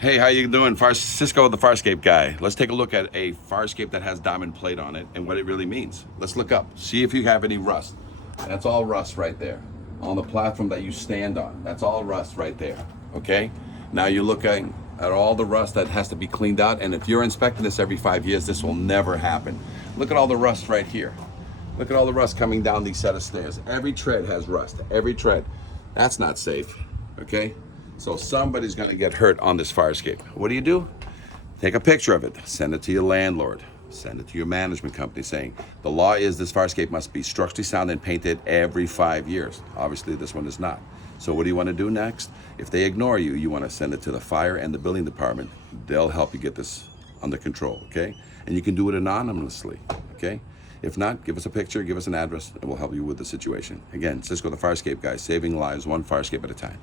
Hey, how you doing? Cisco, the Farscape guy. Let's take a look at a Farscape that has diamond plate on it and what it really means. Let's look up, see if you have any rust. That's all rust right there. On the platform that you stand on, that's all rust right there, okay? Now you're looking at all the rust that has to be cleaned out, and if you're inspecting this every 5 years, this will never happen. Look at all the rust right here. Look at all the rust coming down these set of stairs. Every tread has rust, every tread. That's not safe, okay? So somebody's gonna get hurt on this fire escape. What do? Take a picture of it, send it to your landlord, send it to your management company saying, the law is this fire escape must be structurally sound and painted every 5 years. Obviously this one is not. So what do you wanna do next? If they ignore you, you wanna send it to the fire and the building department. They'll help you get this under control, okay? And you can do it anonymously, okay? If not, give us a picture, give us an address, and we'll help you with the situation. Again, Cisco the Farscape guy, saving lives one fire escape at a time.